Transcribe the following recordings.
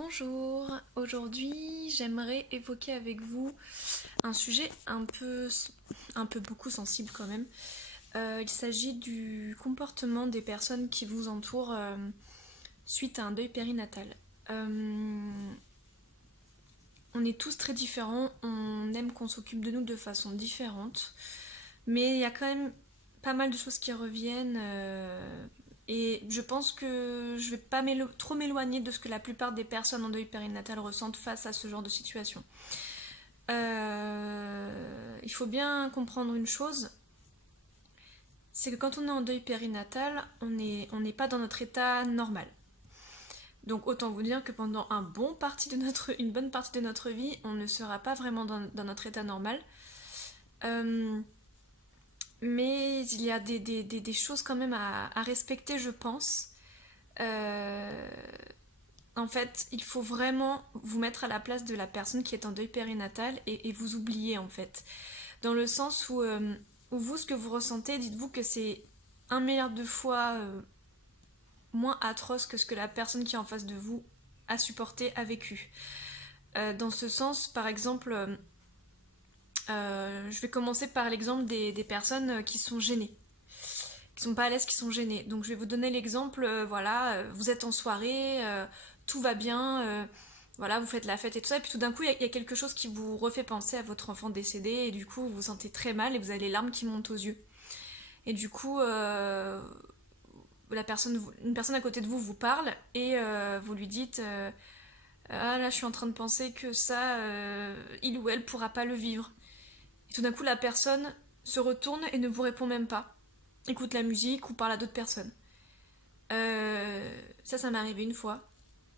Bonjour, aujourd'hui j'aimerais évoquer avec vous un sujet un peu beaucoup sensible quand même. Il s'agit du comportement des personnes qui vous entourent suite à un deuil périnatal. On est tous très différents, on aime qu'on s'occupe de nous de façon différente, mais il y a quand même pas mal de choses qui reviennent. Et je pense que je vais pas trop m'éloigner de ce que la plupart des personnes en deuil périnatal ressentent face à ce genre de situation. Il faut bien comprendre une chose, c'est que quand on est en deuil périnatal, on n'est pas dans notre état normal. Donc autant vous dire que pendant une bonne partie de notre vie, on ne sera pas vraiment dans notre état normal. Euh, mais il y a des choses quand même à respecter, je pense. Euh, En fait, il faut vraiment vous mettre à la place de la personne qui est en deuil périnatal et vous oublier en fait. Dans le sens où vous, ce que vous ressentez, dites-vous que c'est un milliard de fois moins atroce que ce que la personne qui est en face de vous a supporté, a vécu. Dans ce sens, par exemple, je vais commencer par l'exemple des personnes qui sont gênées, qui sont pas à l'aise, qui sont gênées. Donc je vais vous donner l'exemple, voilà, vous êtes en soirée, tout va bien, voilà, vous faites la fête et tout ça, et puis tout d'un coup, il y a quelque chose qui vous refait penser à votre enfant décédé, et du coup, vous vous sentez très mal, et vous avez les larmes qui montent aux yeux. Et du coup, une personne à côté de vous vous parle, et vous lui dites, ah là, je suis en train de penser que ça, il ou elle pourra pas le vivre. Et tout d'un coup, la personne se retourne et ne vous répond même pas. Écoute la musique ou parle à d'autres personnes. Ça m'est arrivé une fois.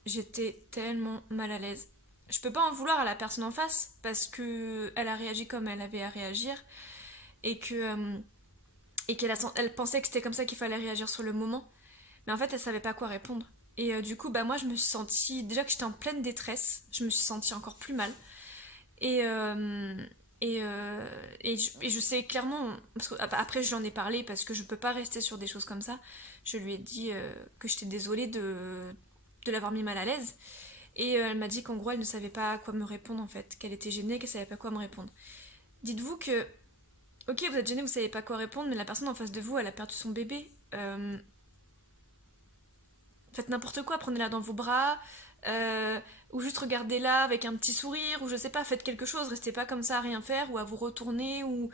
J'étais tellement mal à l'aise. Je peux pas en vouloir à la personne en face parce que elle a réagi comme elle avait à réagir et que et elle pensait que c'était comme ça qu'il fallait réagir sur le moment. Mais en fait, elle savait pas quoi répondre. Et du coup, bah moi, je me suis sentie déjà que j'étais en pleine détresse. Je me suis sentie encore plus mal. Et et je sais clairement, parce que après je lui en ai parlé parce que je peux pas rester sur des choses comme ça. Je lui ai dit que j'étais désolée de l'avoir mis mal à l'aise. Et elle m'a dit qu'en gros elle ne savait pas quoi me répondre en fait, qu'elle était gênée, qu'elle savait pas quoi me répondre. Dites-vous que, ok, vous êtes gêné, vous savez pas quoi répondre, mais la personne en face de vous, elle a perdu son bébé. Faites n'importe quoi, prenez-la dans vos bras, ou juste regardez-la avec un petit sourire, ou je sais pas, faites quelque chose, restez pas comme ça à rien faire, ou à vous retourner, ou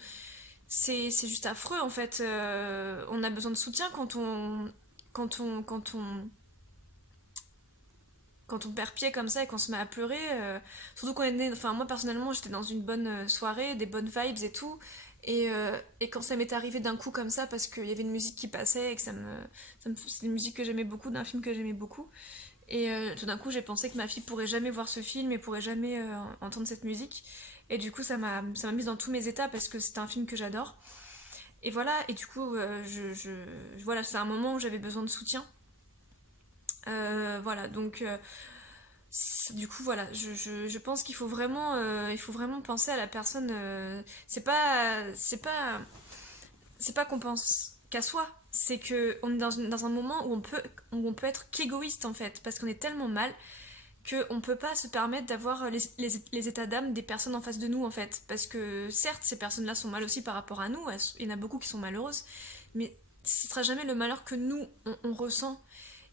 c'est juste affreux en fait. On a besoin de soutien quand on, quand on, quand on perd pied comme ça et qu'on se met à pleurer. Surtout qu'on est né, enfin moi personnellement j'étais dans une bonne soirée, des bonnes vibes et tout. Et quand ça m'est arrivé d'un coup comme ça, parce qu'il y avait une musique qui passait et que c'est une musique que j'aimais beaucoup, d'un film que j'aimais beaucoup, et tout d'un coup, j'ai pensé que ma fille pourrait jamais voir ce film et pourrait jamais entendre cette musique. Et du coup, ça m'a mise dans tous mes états parce que c'est un film que j'adore. Et voilà, et du coup, voilà, c'est un moment où j'avais besoin de soutien. Voilà, donc du coup, voilà, je pense il faut vraiment penser à la personne. C'est pas qu'on pense qu'à soi, c'est que on est dans un moment où on peut être qu'égoïste en fait, parce qu'on est tellement mal qu'on peut pas se permettre d'avoir les états d'âme des personnes en face de nous en fait. Parce que certes, ces personnes-là sont mal aussi par rapport à nous, il y en a beaucoup qui sont malheureuses, mais ce sera jamais le malheur que nous, on ressent.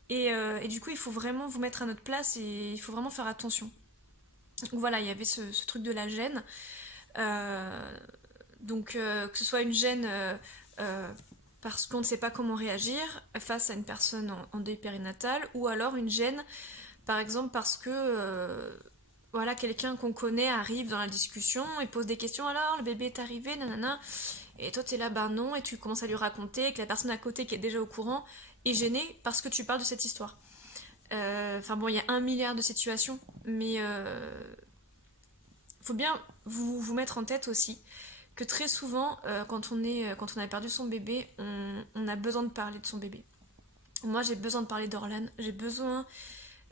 Et du coup, il faut vraiment vous mettre à notre place et il faut vraiment faire attention. Donc voilà, il y avait ce truc de la gêne. Euh, donc que ce soit une gêne parce qu'on ne sait pas comment réagir face à une personne en deuil périnatal, ou alors une gêne par exemple parce que voilà, quelqu'un qu'on connaît arrive dans la discussion et pose des questions, alors le bébé est arrivé, nanana, et toi t'es là, bah non, et tu commences à lui raconter, et que la personne à côté qui est déjà au courant est gênée parce que tu parles de cette histoire. Enfin bon, il y a un milliard de situations, mais faut bien vous mettre en tête aussi que très souvent, quand on a perdu son bébé, on a besoin de parler de son bébé. Moi, j'ai besoin de parler d'Orlan, j'ai besoin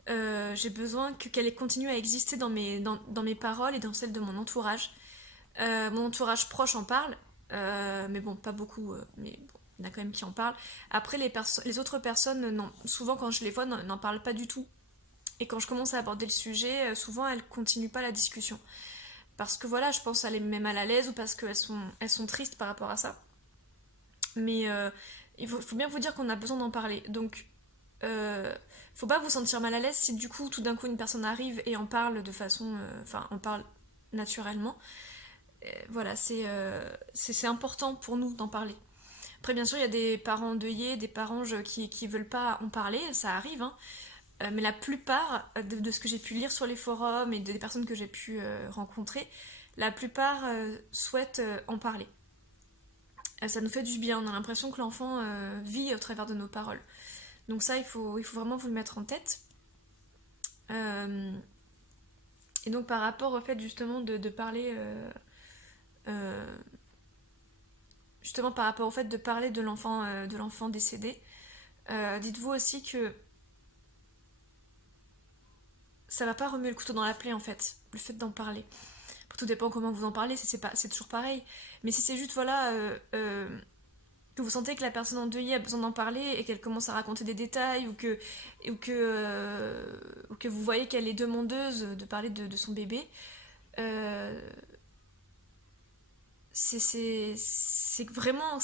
qu'elle continue à exister dans mes paroles et dans celles de mon entourage. Mon entourage proche en parle, mais bon, pas beaucoup, mais bon, il y en a quand même qui en parlent. Après, les autres personnes, non, souvent quand je les vois, n'en parlent pas du tout. Et quand je commence à aborder le sujet, souvent elles continuent pas la discussion. Parce que voilà, je pense qu'elle est même mal à l'aise ou parce elles sont tristes par rapport à ça. Mais faut bien vous dire qu'on a besoin d'en parler. Donc, faut pas vous sentir mal à l'aise si du coup, tout d'un coup, une personne arrive et en parle de façon. Enfin, en parle naturellement. Voilà, c'est important pour nous d'en parler. Après, bien sûr, il y a des parents endeuillés, des parents qui veulent pas en parler, ça arrive, hein. Mais la plupart de ce que j'ai pu lire sur les forums et des personnes que j'ai pu rencontrer, la plupart souhaitent en parler. Ça nous fait du bien, on a l'impression que l'enfant vit au travers de nos paroles. Donc ça, il faut vraiment vous le mettre en tête. Et donc par rapport au fait justement de parler... justement par rapport au fait de parler de l'enfant décédé, dites-vous aussi que ça va pas remuer le couteau dans la plaie en fait, le fait d'en parler. Tout dépend comment vous en parlez, c'est toujours pareil. Mais si c'est juste, voilà, que vous sentez que la personne endeuillée a besoin d'en parler et qu'elle commence à raconter des détails ou que vous voyez qu'elle est demandeuse de parler de son bébé, c'est vraiment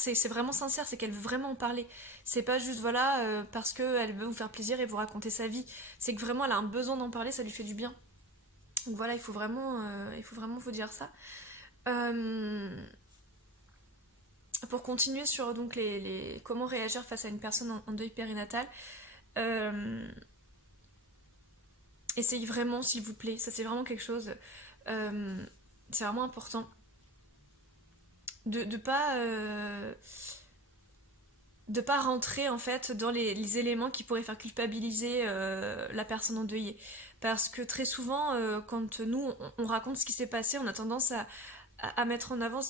sincère, c'est qu'elle veut vraiment en parler. C'est pas juste, voilà, parce qu'elle veut vous faire plaisir et vous raconter sa vie. C'est que vraiment elle a un besoin d'en parler, ça lui fait du bien. Donc voilà, il faut vraiment vous dire ça. Pour continuer sur donc comment réagir face à une personne en deuil périnatal, essayez vraiment, s'il vous plaît, ça c'est vraiment quelque chose, c'est vraiment important, de pas rentrer en fait dans les éléments qui pourraient faire culpabiliser la personne endeuillée. Parce que très souvent, quand nous on raconte ce qui s'est passé, on a tendance à mettre en avant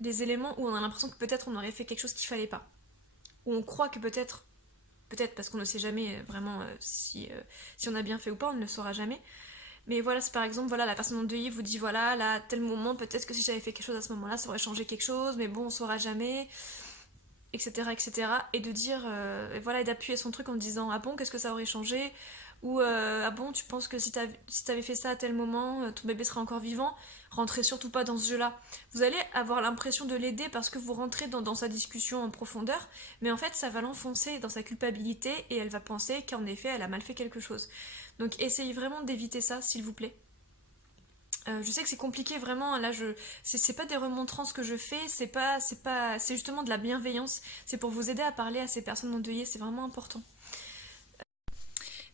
des éléments où on a l'impression que peut-être on aurait fait quelque chose qu'il fallait pas. Où on croit que peut-être parce qu'on ne sait jamais vraiment si on a bien fait ou pas, on ne le saura jamais. Mais voilà, c'est par exemple, voilà, la personne endeuillée vous dit, voilà, là, à tel moment, peut-être que si j'avais fait quelque chose à ce moment-là, ça aurait changé quelque chose, mais bon, on saura jamais, etc., etc. Et de dire, et voilà, et d'appuyer son truc en disant, ah bon, qu'est-ce que ça aurait changé? Ou, ah bon, tu penses que si t'avais fait ça à tel moment, ton bébé serait encore vivant? Rentrez surtout pas dans ce jeu-là. Vous allez avoir l'impression de l'aider parce que vous rentrez dans sa discussion en profondeur, mais en fait, ça va l'enfoncer dans sa culpabilité et elle va penser qu'en effet, elle a mal fait quelque chose. Donc, essayez vraiment d'éviter ça, s'il vous plaît. Je sais que c'est compliqué vraiment, là c'est pas des remontrances que je fais, c'est justement de la bienveillance, c'est pour vous aider à parler à ces personnes endeuillées, c'est vraiment important.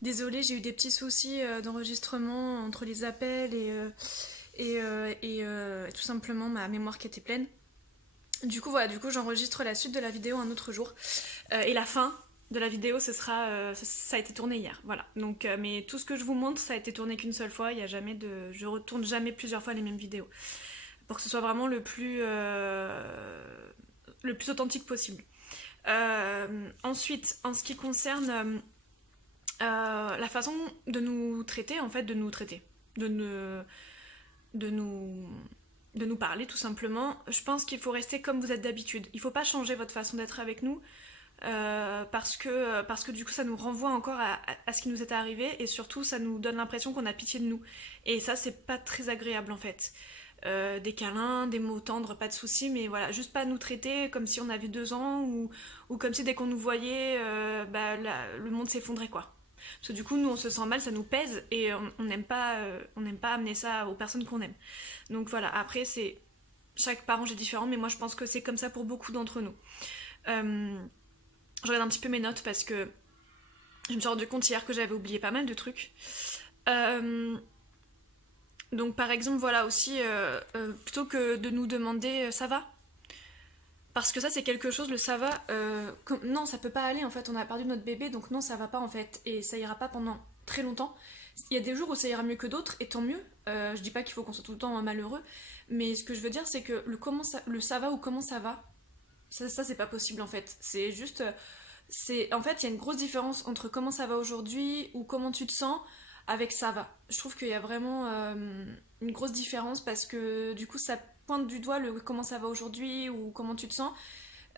Désolée, j'ai eu des petits soucis d'enregistrement entre les appels et tout simplement ma mémoire qui était pleine. Du coup voilà, j'enregistre la suite de la vidéo un autre jour. Et la fin de la vidéo, ça a été tourné hier. Voilà. Donc, mais tout ce que je vous montre, ça a été tourné qu'une seule fois. Je retourne jamais plusieurs fois les mêmes vidéos. Pour que ce soit vraiment le plus authentique possible. Ensuite, en ce qui concerne la façon de nous traiter, en fait, de nous parler tout simplement, je pense qu'il faut rester comme vous êtes d'habitude. Il ne faut pas changer votre façon d'être avec nous parce que du coup ça nous renvoie encore à ce qui nous est arrivé et surtout ça nous donne l'impression qu'on a pitié de nous. Et ça c'est pas très agréable en fait. Des câlins, des mots tendres, pas de soucis, mais voilà, juste pas nous traiter comme si on avait 2 ans ou comme si dès qu'on nous voyait, le monde s'effondrait quoi. Parce que du coup, nous, on se sent mal, ça nous pèse et on n'aime pas amener ça aux personnes qu'on aime. Donc voilà, après, chaque parent est différent, mais moi, je pense que c'est comme ça pour beaucoup d'entre nous. Je regarde un petit peu mes notes parce que je me suis rendu compte hier que j'avais oublié pas mal de trucs. Donc par exemple, voilà aussi, plutôt que de nous demander ça va? Parce que ça c'est quelque chose, le ça va, non ça peut pas aller en fait, on a perdu notre bébé donc non ça va pas en fait et ça ira pas pendant très longtemps. Il y a des jours où ça ira mieux que d'autres et tant mieux, je dis pas qu'il faut qu'on soit tout le temps malheureux, mais ce que je veux dire c'est que le ça va ou comment ça va, ça c'est pas possible en fait, c'est juste, en fait il y a une grosse différence entre comment ça va aujourd'hui ou comment tu te sens avec ça va. Je trouve qu'il y a vraiment une grosse différence parce que du coup ça pointe du doigt le comment ça va aujourd'hui ou comment tu te sens.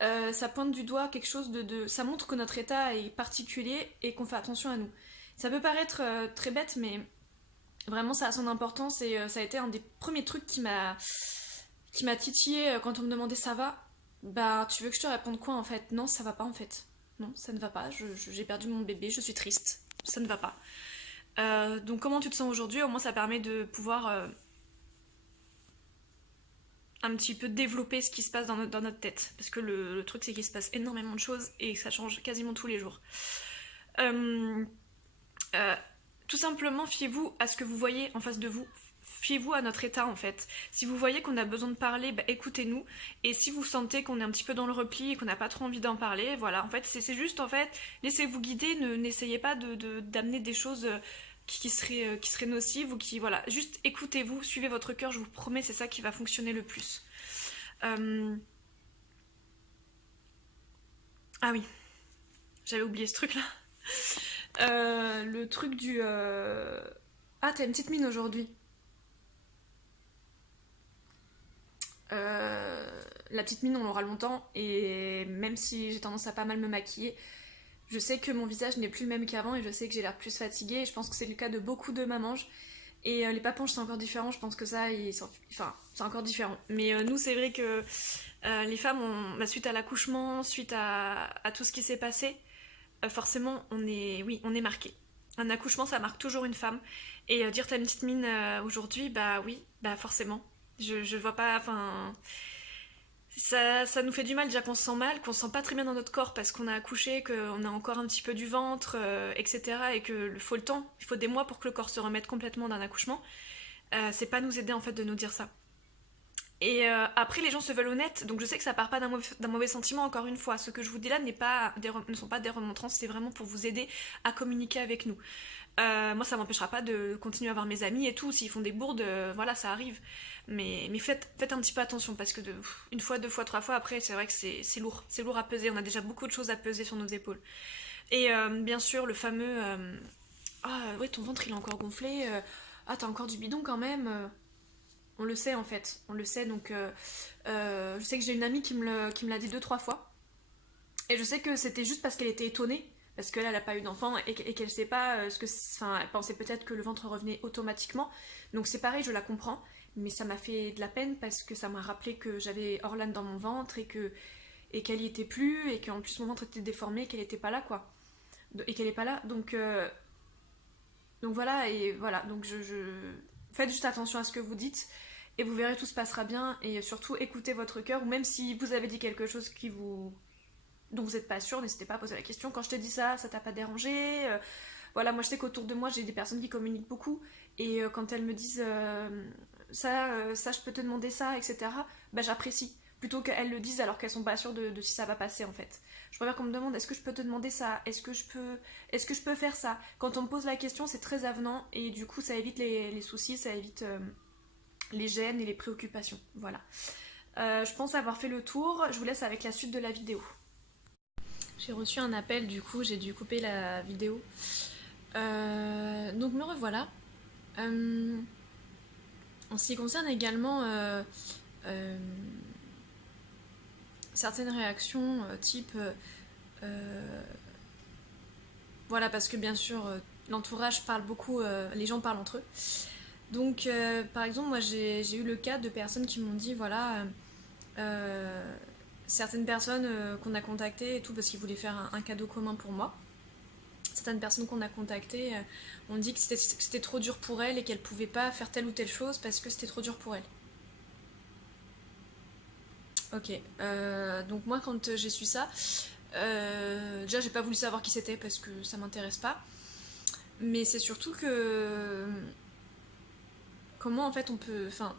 Ça pointe du doigt quelque chose ça montre que notre état est particulier et qu'on fait attention à nous. Ça peut paraître très bête, mais vraiment ça a son importance et ça a été un des premiers trucs qui m'a titillé quand on me demandait ça va. Bah, tu veux que je te réponde quoi en fait? Non, ça va pas en fait. Non, ça ne va pas. J'ai perdu mon bébé, je suis triste. Ça ne va pas. Donc, comment tu te sens aujourd'hui? Au moins, ça permet de pouvoir un petit peu développer ce qui se passe dans notre tête. Parce que le truc, c'est qu'il se passe énormément de choses et que ça change quasiment tous les jours. Euh, euh, Tout simplement, fiez-vous à ce que vous voyez en face de vous. Fiez-vous à notre état en fait. Si vous voyez qu'on a besoin de parler, bah, écoutez-nous. Et si vous sentez qu'on est un petit peu dans le repli et qu'on n'a pas trop envie d'en parler, voilà. En fait, c'est juste en fait, laissez-vous guider. N'essayez pas d'amener des choses qui seraient nocives ou qui voilà. Juste écoutez-vous, suivez votre cœur. Je vous promets, c'est ça qui va fonctionner le plus. Ah oui, j'avais oublié ce truc-là. Le truc du... Ah, t'as une petite mine aujourd'hui. La petite mine, on l'aura longtemps. Et même si j'ai tendance à pas mal me maquiller, je sais que mon visage n'est plus le même qu'avant et je sais que j'ai l'air plus fatiguée. Et je pense que c'est le cas de beaucoup de mamanges. Et les paponges, c'est encore différent. Je pense que ça, enfin, c'est encore différent. Mais nous, c'est vrai que les femmes, bah, suite à l'accouchement, suite à tout ce qui s'est passé, forcément, oui, on est marqué. Un accouchement, ça marque toujours une femme. Et dire t'as une petite mine aujourd'hui, bah oui, bah forcément. Je vois pas, enfin... Ça nous fait du mal déjà qu'on se sent mal, qu'on se sent pas très bien dans notre corps parce qu'on a accouché, qu'on a encore un petit peu du ventre, etc. Et que faut le temps, il faut des mois pour que le corps se remette complètement d'un accouchement. C'est pas nous aider en fait de nous dire ça. Et après, les gens se veulent honnêtes, donc je sais que ça part pas d'un mauvais sentiment, encore une fois. Ce que je vous dis là ne sont pas des remontrances, c'est vraiment pour vous aider à communiquer avec nous. Moi, ça m'empêchera pas de continuer à voir mes amis et tout. S'ils font des bourdes, voilà, ça arrive. Mais faites un petit peu attention parce que une fois, deux fois, trois fois, après, c'est vrai que c'est lourd. C'est lourd à peser. On a déjà beaucoup de choses à peser sur nos épaules. Et bien sûr, le fameux ah ouais, ton ventre il est encore gonflé. Ah, t'as encore du bidon quand même. On le sait en fait. On le sait. Donc, je sais que j'ai une amie qui me l'a dit deux, trois fois. Et je sais que c'était juste parce qu'elle était étonnée parce qu'elle n'a pas eu d'enfant et qu'elle sait pas ce que... Enfin, elle pensait peut-être que le ventre revenait automatiquement. Donc c'est pareil, je la comprends. Mais ça m'a fait de la peine parce que ça m'a rappelé que j'avais Orlane dans mon ventre et qu'elle y était plus et qu'en plus mon ventre était déformé et qu'elle était pas là, quoi. Et qu'elle est pas là. Donc voilà, et voilà. Donc faites juste attention à ce que vous dites et vous verrez, tout se passera bien. Et surtout, écoutez votre cœur, ou même si vous avez dit quelque chose dont vous n'êtes pas sûr, n'hésitez pas à poser la question. Quand je t'ai dit ça, ça t'a pas dérangé? Voilà, moi je sais qu'autour de moi j'ai des personnes qui communiquent beaucoup et quand elles me disent ça, je peux te demander ça, etc. Bah j'apprécie plutôt qu'elles le disent alors qu'elles sont pas sûres de si ça va passer en fait. Je préfère qu'on me demande est-ce que je peux te demander ça, est-ce que je peux faire ça. Quand on me pose la question, c'est très avenant et du coup ça évite les soucis, ça évite les gênes et les préoccupations. Voilà. Je pense avoir fait le tour. Je vous laisse avec la suite de la vidéo. J'ai reçu un appel, du coup j'ai dû couper la vidéo. Donc me revoilà. En ce qui concerne également certaines réactions type voilà, parce que bien sûr l'entourage parle beaucoup, les gens parlent entre eux. Donc par exemple moi j'ai eu le cas de personnes qui m'ont dit voilà certaines personnes qu'on a contactées et tout parce qu'ils voulaient faire un cadeau commun pour moi. Certaines personnes qu'on a contactées ont dit que c'était trop dur pour elles et qu'elles pouvaient pas faire telle ou telle chose parce que c'était trop dur pour elles. Ok, donc moi quand j'ai su ça, déjà j'ai pas voulu savoir qui c'était parce que ça m'intéresse pas, mais c'est surtout que comment en fait on peut, enfin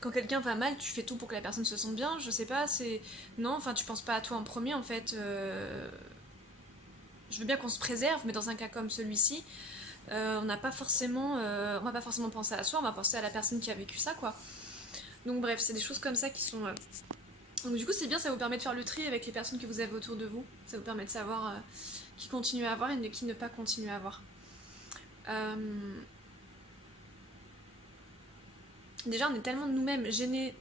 quand quelqu'un va mal, tu fais tout pour que la personne se sente bien, je sais pas, c'est non, enfin tu penses pas à toi en premier en fait. Je veux bien qu'on se préserve, mais dans un cas comme celui-ci, on n'a pas forcément, on va pas forcément penser à soi, on va penser à la personne qui a vécu ça, quoi. Donc bref, c'est des choses comme ça qui sont. Donc du coup, c'est bien, ça vous permet de faire le tri avec les personnes que vous avez autour de vous. Ça vous permet de savoir qui continue à avoir et qui ne pas continuer à avoir. Déjà, on est tellement nous-mêmes gênés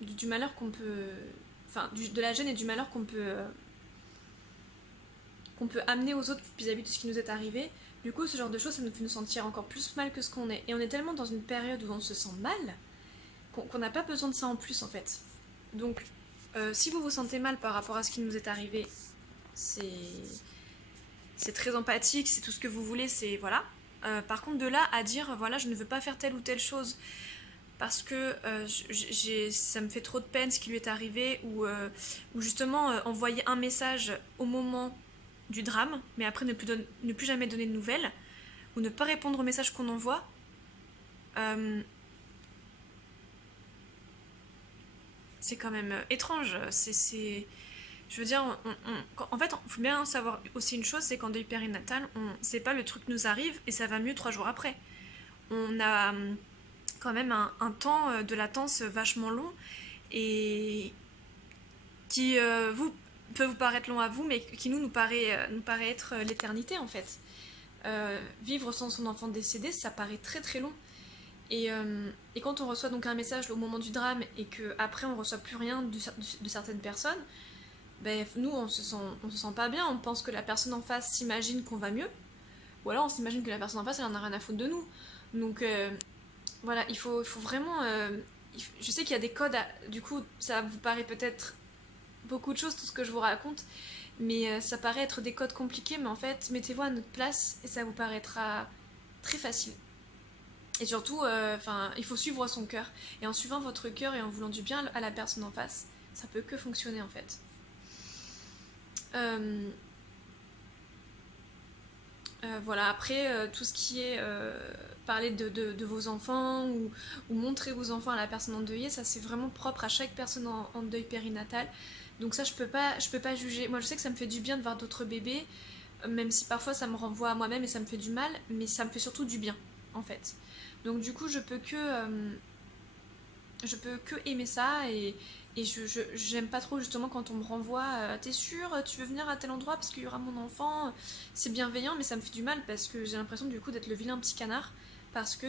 du malheur qu'on peut. Enfin, de la gêne et du malheur qu'on peut qu'on peut amener aux autres vis-à-vis de ce qui nous est arrivé. Du coup, ce genre de choses, ça nous fait nous sentir encore plus mal que ce qu'on est. Et on est tellement dans une période où on se sent mal qu'on n'a pas besoin de ça en plus, en fait. Donc, si vous vous sentez mal par rapport à ce qui nous est arrivé, c'est très empathique, c'est tout ce que vous voulez, c'est voilà. Par contre, de là à dire, voilà, je ne veux pas faire telle ou telle chose parce que ça me fait trop de peine ce qui lui est arrivé, ou justement envoyer un message au moment du drame, mais après ne plus jamais donner de nouvelles, ou ne pas répondre au message qu'on envoie, c'est quand même étrange. Je veux dire, en fait, il faut bien savoir aussi une chose, c'est qu'en deuil périnatal, c'est pas le truc nous arrive et ça va mieux 3 jours après. On a quand même un temps de latence vachement long et qui peut vous paraître long à vous, mais qui nous paraît être l'éternité en fait. Vivre sans son enfant décédé, ça paraît très très long. Et quand on reçoit donc un message au moment du drame et qu'après on reçoit plus rien de certaines personnes, ben, nous on se sent pas bien, on pense que la personne en face s'imagine qu'on va mieux, ou alors on s'imagine que la personne en face elle en a rien à foutre de nous. Donc voilà, il faut vraiment... je sais qu'il y a des codes, du coup ça vous paraît peut-être beaucoup de choses tout ce que je vous raconte, mais ça paraît être des codes compliqués, mais en fait mettez-vous à notre place et ça vous paraîtra très facile. Et surtout, il faut suivre son cœur. Et en suivant votre cœur et en voulant du bien à la personne en face, ça peut que fonctionner en fait. Voilà, après, tout ce qui est parler de vos enfants ou montrer vos enfants à la personne endeuillée, ça c'est vraiment propre à chaque personne en deuil périnatal. Donc ça, je peux pas juger. Moi, je sais que ça me fait du bien de voir d'autres bébés, même si parfois ça me renvoie à moi-même et ça me fait du mal, mais ça me fait surtout du bien, en fait. Donc du coup, je peux que aimer ça et j'aime pas trop justement quand on me renvoie t'es sûr, tu veux venir à tel endroit parce qu'il y aura mon enfant, c'est bienveillant mais ça me fait du mal parce que j'ai l'impression du coup d'être le vilain petit canard parce que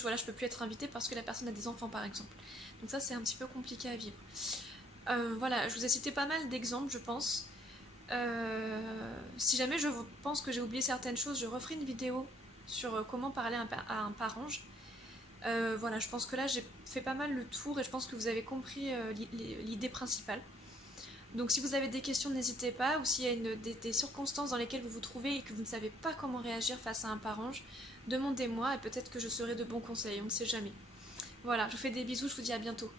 voilà, je peux plus être invitée parce que la personne a des enfants par exemple. Donc ça c'est un petit peu compliqué à vivre. Voilà, je vous ai cité pas mal d'exemples je pense. Si jamais je pense que j'ai oublié certaines choses, je referai une vidéo sur comment parler à un parange. Voilà, je pense que là j'ai fait pas mal le tour et je pense que vous avez compris l'idée principale. Donc si vous avez des questions, n'hésitez pas, ou s'il y a des circonstances dans lesquelles vous vous trouvez et que vous ne savez pas comment réagir face à un parange, demandez-moi et peut-être que je serai de bons conseils, on ne sait jamais. Voilà, je vous fais des bisous, je vous dis à bientôt.